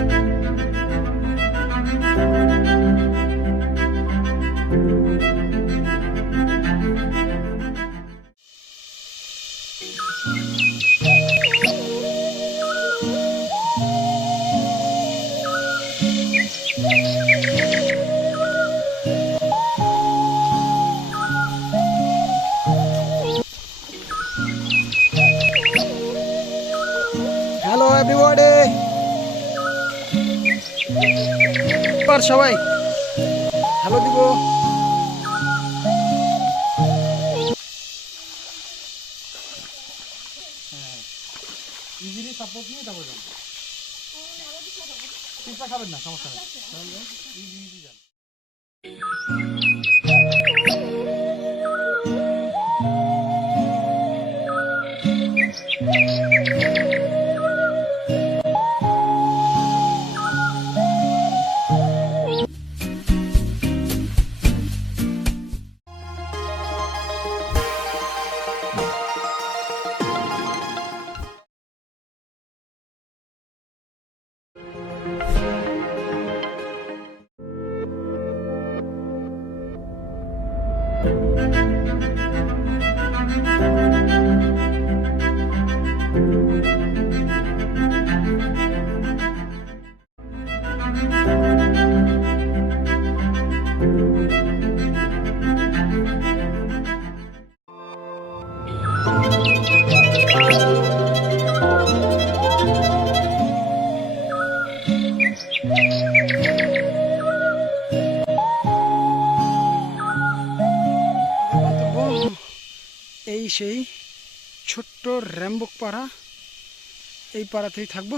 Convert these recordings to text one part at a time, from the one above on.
Thank you. পার সবাই। Hello দিব। Easily support নিয়ে তারপর যান খাবেন না সমস্যা নেই। ইজি ইজি যান। এই পাড়াতেই থাকব।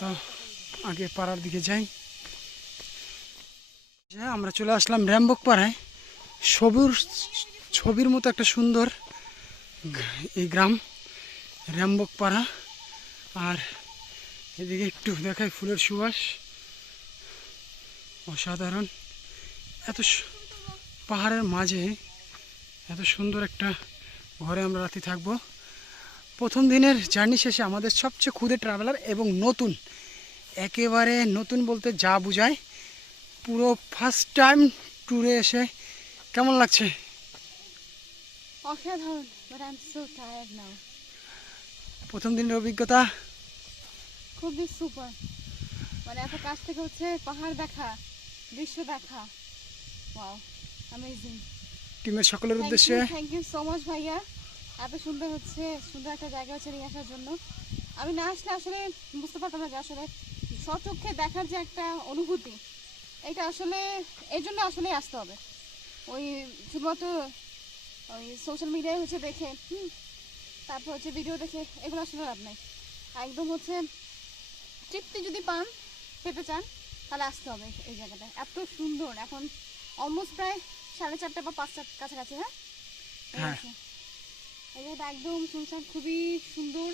তো আগে পাড়ার দিকে যাই। যা, আমরা চলে আসলাম র্যাম্বক পাড়ায়। সবুর ছবির মতো একটা সুন্দর এই গ্রাম, র্যাম্বক পাড়া। আর এদিকে একটু দেখায় ফুলের সুবাস। অসাধারণ। এত পাহাড়ের মাঝে এত সুন্দর একটা ঘরে আমরা রাতে থাকব। প্রথম দিনের জার্নি শেষে আমাদের সবচেয়ে ক্ষুদে ট্রাভেলার এবং নতুন একেবারে নতুন বলতে যা বোঝায় পুরো ফার্স্ট টাইম ট্যুরে এসে কেমন লাগছে? প্রথম দিনের অভিজ্ঞতা? খুবই সুপার মানে এত কাছ থেকে হচ্ছে পাহাড় দেখা দৃশ্য দেখা। ওয়াও অ্যামেজিং টিমের সকলের উদ্দেশ্যে থ্যাংক ইউ সো মাচ ভাইয়া। এত সুন্দর হচ্ছে সুন্দর একটা জায়গা হচ্ছে নিয়ে আসার জন্য। আমি না আসলে আসলে বুঝতে পারতাম না যে আসলে স্বচক্ষে দেখার যে একটা অনুভূতি এটা আসলে এই জন্য আসলে আসতে হবে। ওই শুধুমাত্র ওই সোশ্যাল মিডিয়ায় হচ্ছে দেখে হুম তারপর হচ্ছে ভিডিও দেখে এগুলো আসলে লাভ নাই। একদম হচ্ছে তৃপ্তি যদি পান পেতে চান তাহলে আসতে হবে এই জায়গাটা। এত সুন্দর এখন অলমোস্ট প্রায় সাড়ে চারটে বা পাঁচটার কাছাকাছি হ্যাঁ? জায়গাটা একদম শুনশান খুবই সুন্দর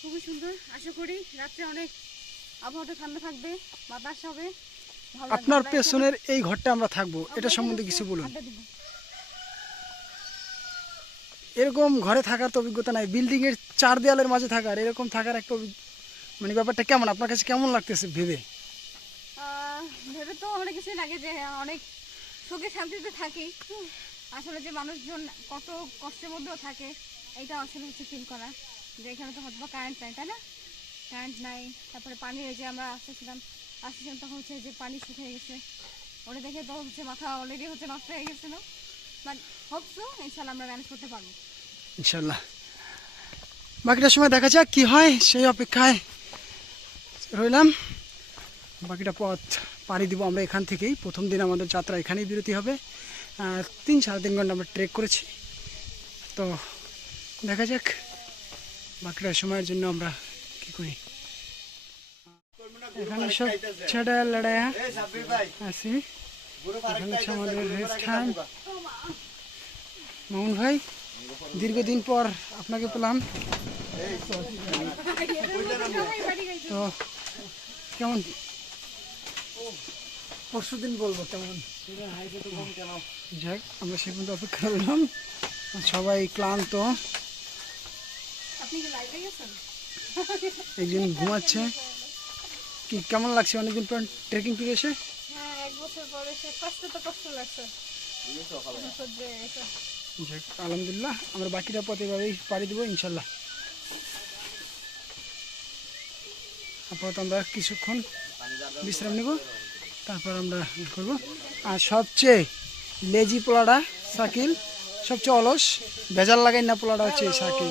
খুবই সুন্দর। আশা করি রাত্রে অনেক আবহাওয়াটা ঠান্ডা থাকবে বাতাস হবে আপনার পেছনের এই ঘরটা আমরা থাকব এটা সম্বন্ধে কিছু বলুন। এরকম ঘরে থাকার তো অভিজ্ঞতা নাই বিল্ডিং এর চার দেয়ালের মাঝে থাকার এরকম থাকার একটা মানে ব্যাপারটা কেমন? আপনার কাছে কেমন লাগতেছে ভেবে? ভেবে তো অনেক কিছুই লাগে যে অনেক সুখে শান্তিতে থাকি। আসলে যে মানুষজন কত কষ্টের মধ্যেও থাকে এইটা আসলে হচ্ছে ফিল করা। যে এখানে তো হয়তো কারেন্ট নাই, তাই না? কারেন্ট নাই, তারপরে পানি যে আমরা আসতেছিলাম আসতেছিলাম তখন হচ্ছে যে পানি শুকিয়ে গেছে। ওটা দেখে তো হচ্ছে মাথা অলরেডি হচ্ছে নষ্ট হয়ে গেছিল। বাট হোপসো ইনশাল্লাহ আমরা ম্যানেজ করতে পারব। ইনশাল্লাহ বাকিটা সময় দেখা যাক কি হয়, সেই অপেক্ষায় রইলাম। বাকিটা পথ পাড়ি দিব আমরা এখান থেকেই। প্রথম দিন আমাদের যাত্রা এখানেই বিরতি হবে। তিন সাড়ে তিন ঘণ্টা আমরা ট্রেক করেছি। তো দেখা যাক বাকিটা সময়ের জন্য আমরা কি করি। এখানে সব ছেড়া লড়াইয়া আছি। এখানে আমাদের ভাই, দীর্ঘদিন পর আপনাকে পেলাম। তো কেমন? পরশু দিন বলব কেমন? যাক আমরা সে পর্যন্ত অপেক্ষা করলাম। সবাই ক্লান্ত। একজন ঘুমাচ্ছে। কি কেমন লাগছে অনেকদিন পর ট্রেকিং থেকে এসে? হ্যাঁ। যাক, আলহামদুলিল্লাহ আমরা বাকিটা পথ এভাবেই পাড়ি দেবো ইনশাল্লাহ। আপাতত আমরা কিছুক্ষণ বিশ্রাম নেব তারপর আমরা করব। আর সবচেয়ে লেজি পোলাটা সাকিল সবচেয়ে অলস, ভেজাল লাগাই না পোলাটা হচ্ছে সাকিল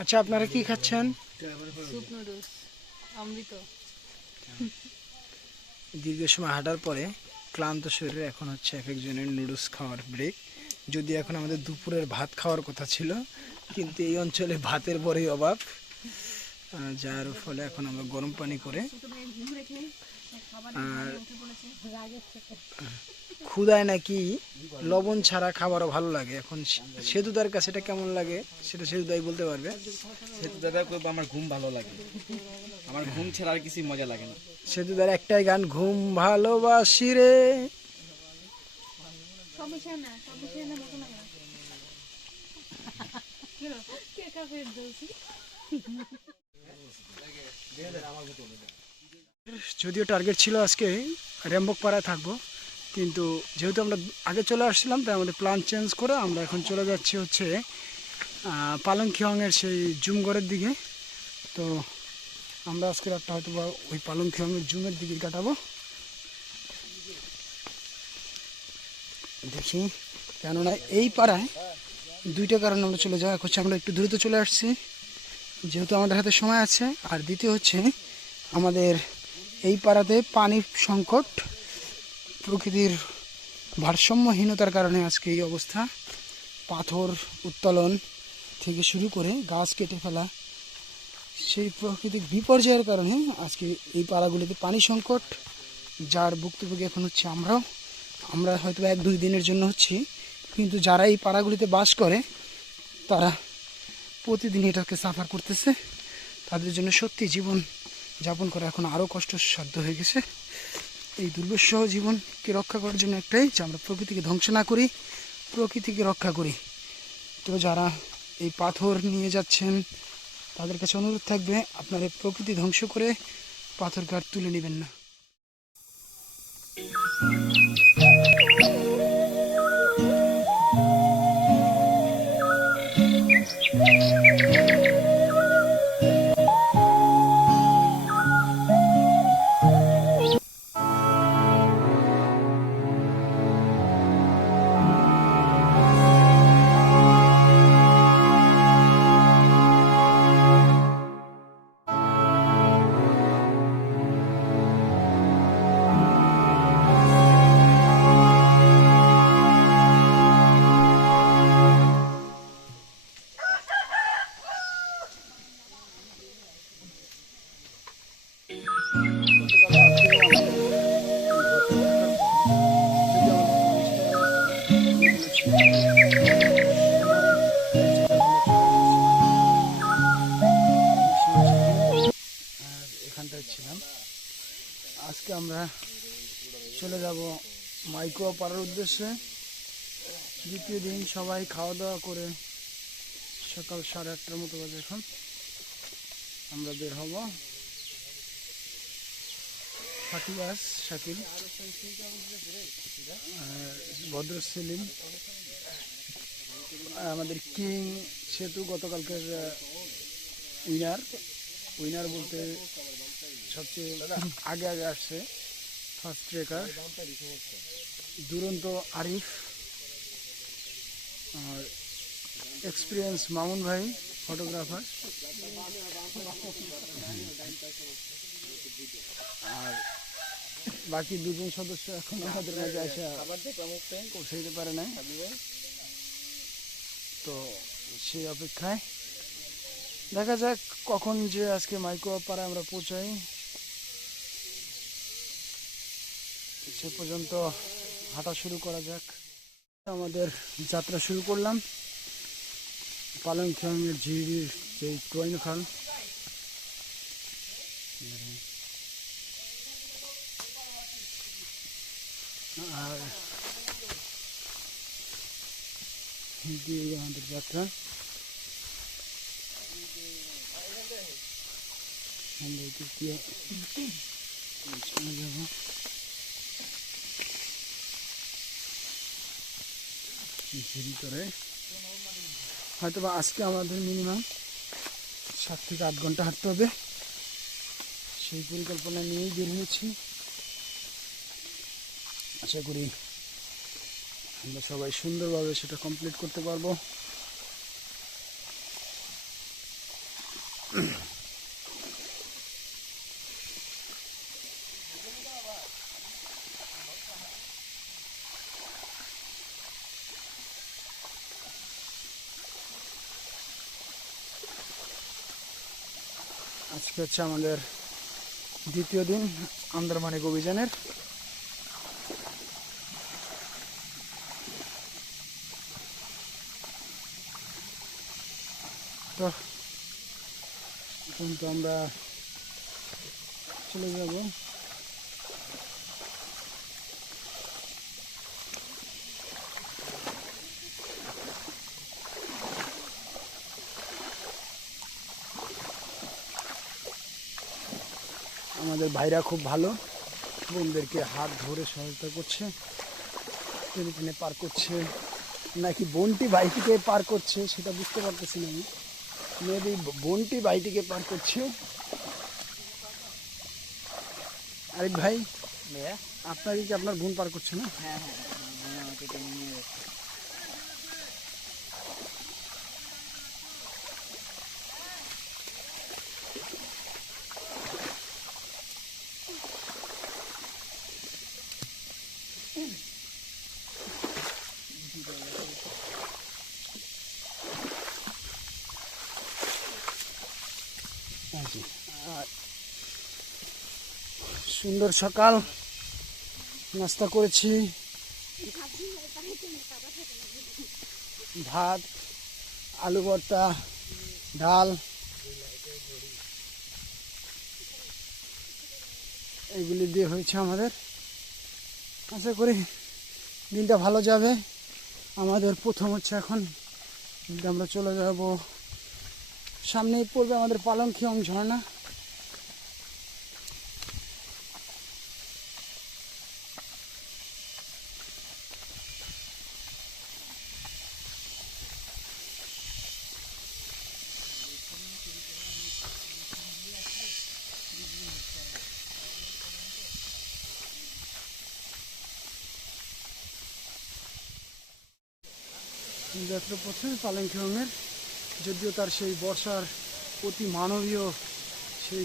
আচ্ছা আপনারা কি খাচ্ছেন? অমৃত। দীর্ঘ সময় হাঁটার পরে ক্লান্ত শরীরে এখন হচ্ছে এক একজনের নুডলস খাওয়ার ব্রেক যদি এখন আমাদের দুপুরের ভাত খাওয়ার কথা ছিল কিন্তু এই অঞ্চলে ভাতের বড়ই অভাব। যার ফলে এখন আমরা গরম পানি করে আর ক্ষুদায় নাকি লবণ ছাড়া খাবারও ভালো লাগে। এখন সেতুদার কাছে এটা কেমন লাগে? সেটা সেতুদাই বলতে পারবে? সেতু দাদা আমার ঘুম ভালো লাগে। আমার ঘুম ছাড়া আর কিছু মজা লাগে না। সেতুদার একটাই গান, ঘুম ভালোবাসি রে। যদিও টার্গেট ছিল আজকে র্যাম্বক পাড়ায় থাকব, কিন্তু যেহেতু আমরা আগে চলে আসছিলাম, তাই আমাদের প্ল্যান চেঞ্জ করে আমরা এখন চলে যাচ্ছি হচ্ছে পালংখিয়ংয়ের সেই জুমগড়ের দিকে। তো আমরা আজকে রাতটা হয়তো বা ওই পালংখিয়ংয়ের জুমের দিকে কাটাবো। দেখি, কেননা এই পাড়ায় দুইটা কারণে আমরা চলে যাওয়া। এক হচ্ছে আমরা একটু দ্রুত চলে আসছি, যেহেতু আমাদের হাতে সময় আছে। আর দ্বিতীয় হচ্ছে আমাদের এই পাড়াতে পানি সংকট, প্রকৃতির ভারসাম্যহীনতার কারণে আজকে এই অবস্থা। পাথর উত্তোলন থেকে শুরু করে গাছ কেটে ফেলা সেই প্রাকৃতিক বিপর্যয়ের কারণে আজকে এই পাড়াগুলিতে পানি সংকট, যার ভুক্তভোগী এখন হচ্ছে আমরাও। আমরা হয়তো এক দুই দিনের জন্য হচ্ছি, কিন্তু যারা এই পাড়াগুলিতে বাস করে, তারা প্রতিদিন এটাকে সাফার করতেছে। তাদের জন্য সত্যি জীবন যাপন করা এখন আরও কষ্টসাধ্য হয়ে গেছে। এই দুর্বিষহ জীবনকে রক্ষা করার জন্য একটাই যে আমরা প্রকৃতিকে ধ্বংস না করি, প্রকৃতিকে রক্ষা করি। তো যারা এই পাথর নিয়ে যাচ্ছেন তাদের কাছে অনুরোধ থাকবে আপনারা প্রকৃতি ধ্বংস করে পাথর কাঠ তুলে নেবেন না। মাইকো পাড়ার উদ্দেশ্যে দ্বিতীয় দিন সবাই খাওয়া দাওয়া করে সকাল সাড়ে আটটার মতো বাজে এখন। আমরা বের হব। শাকিল আস শাকিল। ভদ্র সেলিম। আমাদের কিং সেতু গতকালকের উইনার উইনার বলতে সবচেয়ে আগে আগে আসছে। ফার্স্ট ট্রেকার দুরন্ত আরিফ আর এক্সপিরিয়েন্স মামুন ভাই ফটোগ্রাফার আর বাকি দুজন সদস্য এখন আমাদের মাঝে এসে পৌঁছাইতে পারে নাই। তো সেই অপেক্ষায়। দেখা যাক কখন যে আজকে মাইক্রো পাড়ায় আমরা পৌঁছাই। সে পর্যন্ত হাঁটা শুরু করা যাক। আমাদের যাত্রা শুরু করলাম। পালং খেয়ের ঝিরির যে হচ্ছে টোয়াইন খাল। আর আমাদের যাত্রা। আমরা যাব ভিতরে হয়তো বা আজকে আমাদের মিনিমাম সাত থেকে আট ঘণ্টা হাঁটতে হবে। সেই পরিকল্পনা নিয়েই বেরিয়েছি আশা করি আমরা সবাই সুন্দরভাবে সেটা কমপ্লিট করতে পারব। হচ্ছে আমাদের দ্বিতীয় দিন আন্দারমানিক অভিযানের। তো এখন তো আমরা চলে যাব। আমাদের ভাইরা খুব ভালো। বোনদেরকে হাত ধরে সহায়তা করছে। টেনে টেনে পার করছে। নাকি বোনটি ভাইটিকে পার করছে সেটা বুঝতে পারতেছি না আমি। মেবি বোনটি ভাইটিকে পার করছে। আরেক ভাই আপনাকে কি আপনার বোন পার করছে না? হ্যাঁ হ্যাঁ। সুন্দর সকাল। নাস্তা করেছি। ভাত, আলু ভর্তা, ডাল। এগুলি দিয়ে হয়েছে আমাদের। আশা করি দিনটা ভালো যাবে। আমাদের প্রথম হচ্ছে এখন আমরা চলে যাব। সামনেই পড়বে আমাদের পালংখিয়ং ঝর্ণা। যাত্রাপথে পালংখিয়ংয়ের যদিও তার সেই বর্ষার অতি মানবীয় সেই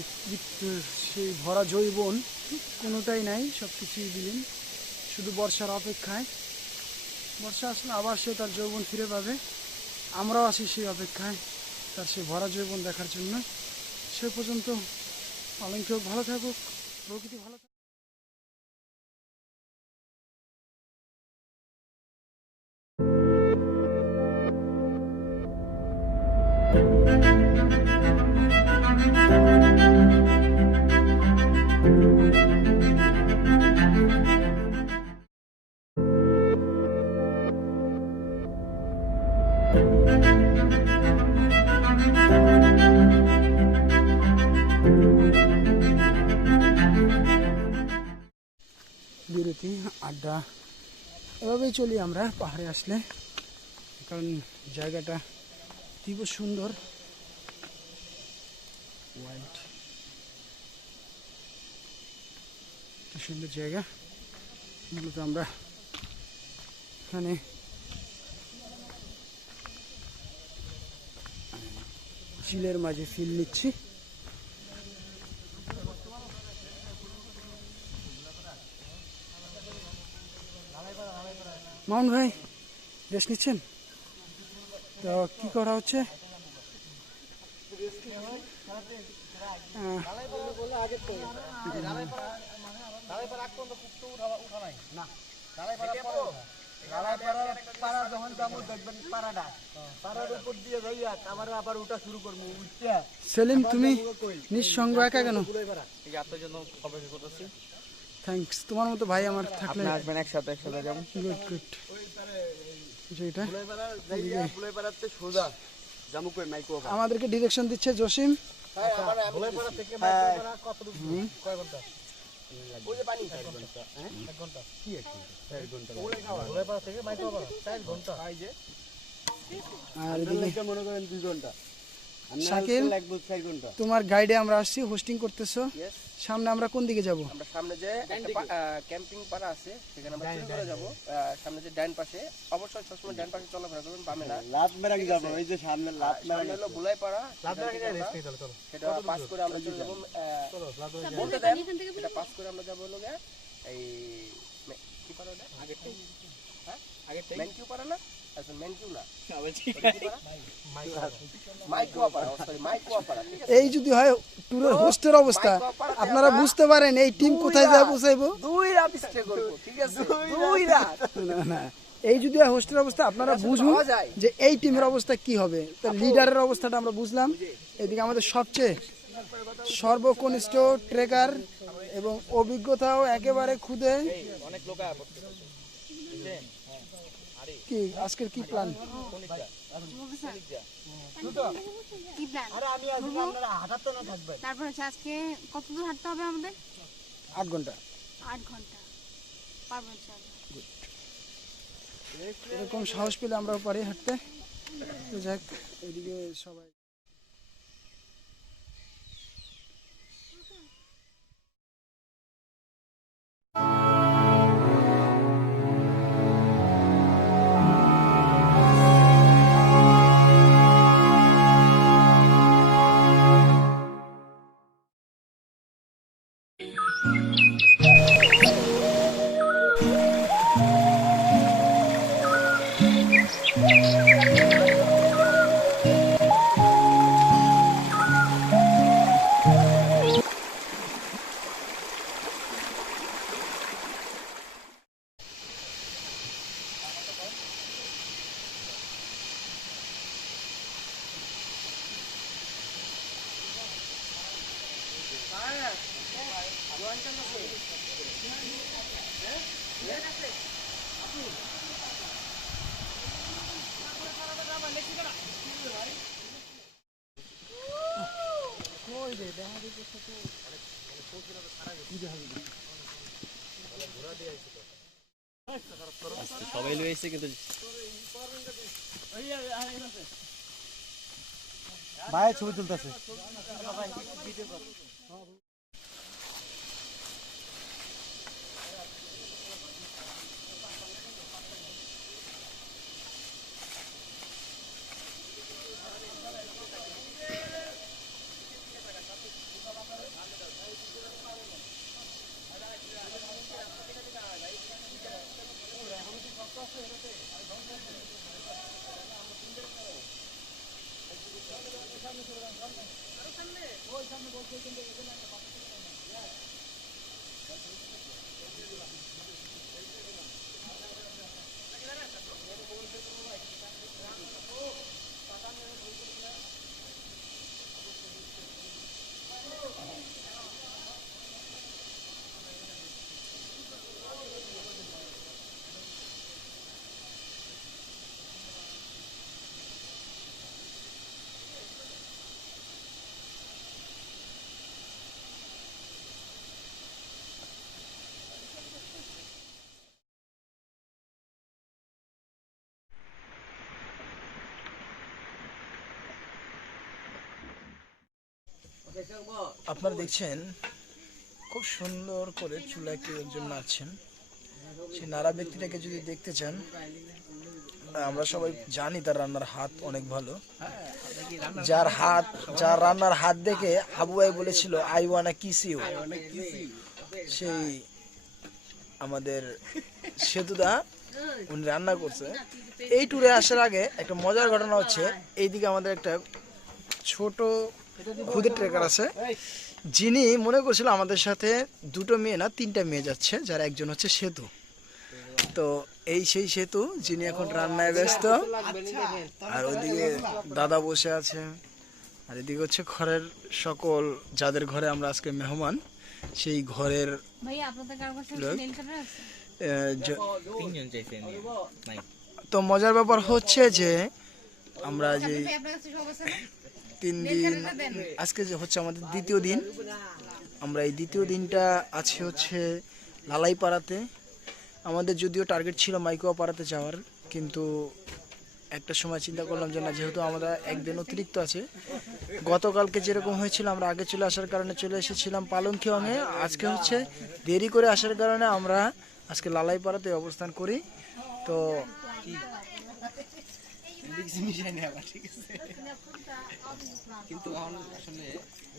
সেই ভরা জৈবন কোনোটাই নাই সব কিছুই বিলীন। শুধু বর্ষার অপেক্ষায়। বর্ষা আসলে আবার সে তার যৌবন ফিরে পাবে। আমরাও আছি সেই অপেক্ষায় তার সেই ভরা যৌবন দেখার জন্য। সে পর্যন্ত পালংখিয়ং ভালো থাকুক, প্রকৃতি ভালো আড্ডা। এভাবেই চলি আমরা, পাহাড়ে আসলে। কারণ জায়গাটা তীব্র সুন্দর। হোয়াইট সুন্দর জায়গা। মূলত আমরা এখানে চিলের মাঝে ফিল নিচ্ছি। মাউন ভাই রেস্ট নিচ্ছেন? তো কি করা হচ্ছে? সেলিম তুমি নিঃসঙ্গ একা কেন? অপেক্ষা থ্যাঙ্কস তোমার মতো ভাই আমার থাকলে আসবেন একসাথে একসাথে যাব। গুড গুড যেটা সোজা। যাব কই মাইকো আমাদেরকে ডিরেকশন দিচ্ছে জসিম। বুলাই পাড়া থেকে মাইকো পাড়া কত দূর? কয় ঘণ্টা? ওই যে পানি। এক ঘণ্টা। এক ঘণ্টা। কি এক ঘণ্টা? এক ঘণ্টা। বুলাই পাড়া থেকে মাইকো পাড়া ঘণ্টা। এই আর মনে করেন দুই ঘণ্টা। শাকিল তোমার গাইডে আমরা আসছি হোস্টিং করতেছো। সামনে আমরা কোন দিকে যাব? আমরা সামনে যে ক্যাম্পিং পাড়া আছে সেখানে আমরা শুরু করে যাব। সামনে যে ডান পাশে অবশ্যই সবসময় ডান পাশে চলাফেরা করবেন বামে না। লাত মেরাং যাব এই যে সামনে লাত সামনে হলো বুলাই পাড়া সেটা পাস করে আমরা চলে যাব বলতে দেন সেটা পাস করে আমরা যাব গিয়ে এই কি পাড়া ওটা? আগেরটাই হ্যাঁ? আগেরটাই। ম্যানকিউ পাড়া না? এই যদি হয় ট্যুরের হোস্টের অবস্থা। আপনারা বুঝতে পারেন এই টিম কোথায় যায় পৌঁছাইবো দুই রাত স্টে করব ঠিক আছে? দুই রাত। না না এই যদি হয় হোস্টের অবস্থা আপনারা বুঝুন যে এই টিমের অবস্থা কি হবে। তো লিডারের অবস্থাটা আমরা বুঝলাম। এদিকে আমাদের সবচেয়ে সর্বকনিষ্ঠ ট্রেকার এবং অভিজ্ঞতাও একেবারে খুদে। অনেক লোক কি আজকের কি প্ল্যান কি প্ল্যান আরে আমি আজকে আপনারা হাঁটাতে না থাকবেন। তারপর হচ্ছে আজকে কত দূর হাঁটতে হবে আমাদের? আট ঘণ্টা। আট ঘণ্টা। এরকম সাহস পেলে আমরাও পারি হাঁটতে। যাক এদিকে সবাই সবাই লয়ে এসে কিন্তু ভাই ছবি তুলতেছে। सामने थोड़ा सामने अरे सामने। वो सामने बोल के चल दे इधर आना वापस আপনারা দেখছেন, খুব সুন্দর করে চুলা কেউ একজন নাচছেন। সেই নাড়া ব্যক্তিটাকে যদি দেখতে চান আমরা সবাই জানি তার রান্নার হাত অনেক ভালো। যার হাত, যার রান্নার হাত দেখে আবু ভাই বলেছিল আই ওয়ানা কিসিও সেই আমাদের সেতুদা, উনি রান্না করছে। এই ট্যুরে আসার আগে একটা মজার ঘটনা হচ্ছে, এইদিকে আমাদের একটা ছোট খুদের ট্রেকার আছে। যিনি মনে করছিল আমাদের সাথে দুটো মেয়ে না তিনটা মেয়ে যাচ্ছে যার একজন হচ্ছে সেতু। তো এই সেই সেতু যিনি এখন রান্নায় ব্যস্ত। আর ওইদিকে দাদা বসে আছে। আর এদিকে হচ্ছে ঘরের সকল যাদের ঘরে আমরা আজকে মেহমান সেই ঘরের তো মজার ব্যাপার হচ্ছে যে আমরা যে তিন দিন আজকে যে হচ্ছে আমাদের দ্বিতীয় দিন আমরা এই দ্বিতীয় দিনটা আছে হচ্ছে লালাইপাড়াতে। আমাদের যদিও টার্গেট ছিল মাইকোয়া পাড়াতে যাওয়ার কিন্তু একটা সময় চিন্তা করলাম যে না যেহেতু আমরা একদিন অতিরিক্ত আছে গতকালকে যেরকম হয়েছিল আমরা আগে চলে আসার কারণে চলে এসেছিলাম পালংখিয়ংয়ে আজকে হচ্ছে দেরি করে আসার কারণে আমরা আজকে লালাইপাড়াতে অবস্থান করি। তো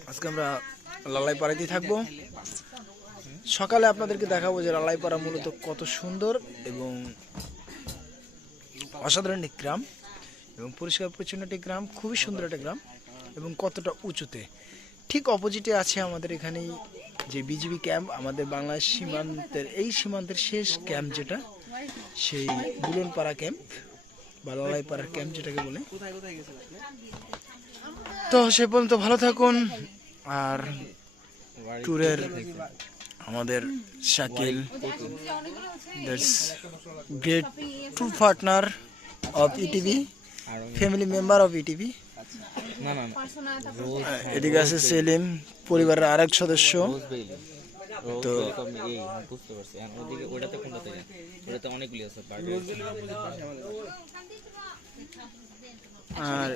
আজকে আমরা লালাইপাড়াতেই থাকব। সকালে আপনাদেরকে দেখাবো যে লালাইপাড়া মূলত কত সুন্দর এবং অসাধারণ একটি গ্রাম এবং পরিষ্কার পরিচ্ছন্ন একটি গ্রাম, খুবই সুন্দর একটা গ্রাম এবং কতটা উঁচুতে। ঠিক অপোজিটে আছে আমাদের এখানেই যে বিজিবি ক্যাম্প, আমাদের বাংলাদেশ সীমান্তের, এই সীমান্তের শেষ ক্যাম্প যেটা, সেই বুলনপাড়া ক্যাম্প। বা লালাইপাড়ার ক্যাম্প যেটাকে বলে। তো সে পর্যন্ত ভালো থাকুন আর ট্যুরের আমাদের Shakil that's great true partner of ETV family member of ETV এদিকে আছে সেলিম পরিবারের আরেক সদস্য। তো- এই বুঝতে পারছি। ওদিকে ওটাতে কোনটাতে যায় ওটাতে অনেকগুলি আছে আর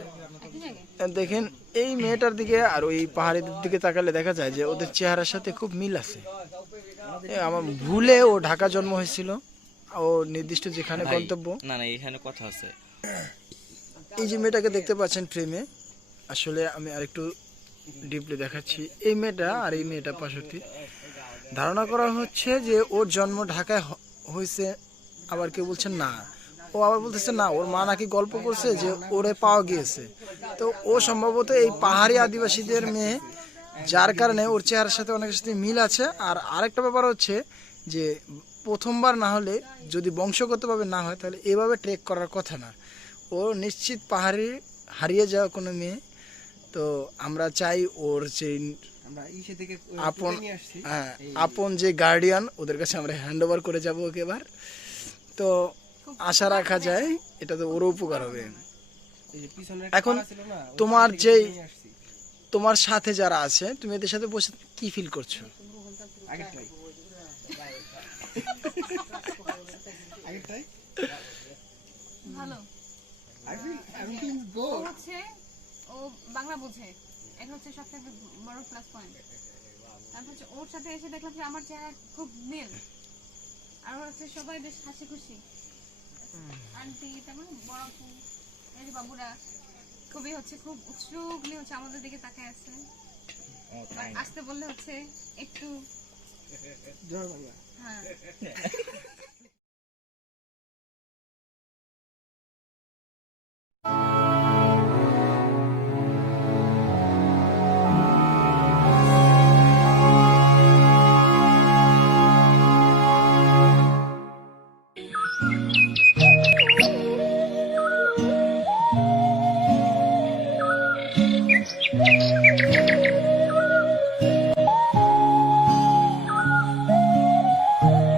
দেখেন এই মেয়েটার দিকে আর ওই পাহাড়ের দিকে তাকালে দেখা যায় যে ওদের চেহারার সাথে খুব মিল আছে। আমার ভুলে ও ঢাকা জন্ম হয়েছিল। ও নির্দিষ্ট যেখানে গন্তব্য। না না এখানে কথা আছে। এই যে মেয়েটাকে দেখতে পাচ্ছেন ফ্রেমে আসলে আমি আরেকটু ডিপলি দেখাচ্ছি। এই মেয়েটা আর এই মেয়েটা পাশাপাশি ধারণা করা হচ্ছে যে ওর জন্ম ঢাকায় হয়েছে, আবার কেউ বলছেন না। ও আবার বলতেছে না, ওর মা নাকি গল্প করছে যে ওরে পাওয়া গিয়েছে। তো ও সম্ভবত এই পাহাড়ি আদিবাসীদের মেয়ে, যার কারণে ওর চেহারার সাথে অনেকের সাথে মিল আছে। আর আরেকটা ব্যাপার হচ্ছে যে প্রথমবার না হলে যদি বংশগতভাবে না হয়, তাহলে এভাবে ট্রেক করার কথা না। ও নিশ্চিত পাহাড়ে হারিয়ে যাওয়া কোনো মেয়ে। তো আমরা চাই ওর যে আপন হ্যাঁ আপন যে গার্ডিয়ান ওদের কাছে আমরা হ্যান্ড ওভার করে যাব ওকে এবার। তো আশা রাখা যায় এটা তো ওরও উপকার হবে। এই এখন তোমার যেই তোমার সাথে যারা আছে তুমি এদের সাথে বসে কি ফিল করছ? ভালো। আই ফিল আই ফিল ও ও বাংলা বোঝে। এটা হচ্ছে সবথেকে বড় প্লাস পয়েন্ট তারপর হচ্ছে ওর সাথে এসে দেখলাম যে আমার চেহারা খুব মিল আর ওরা হচ্ছে সবাই বেশ হাসি খুশি আন্টি তেমন বড় আপু এই বাবুরা খুবই হচ্ছে খুব উৎসুক নিয়ে হচ্ছে আমাদের দিকে তাকায় আছে। আসতে বললে হচ্ছে একটু জয় বাংলা। হ্যাঁ।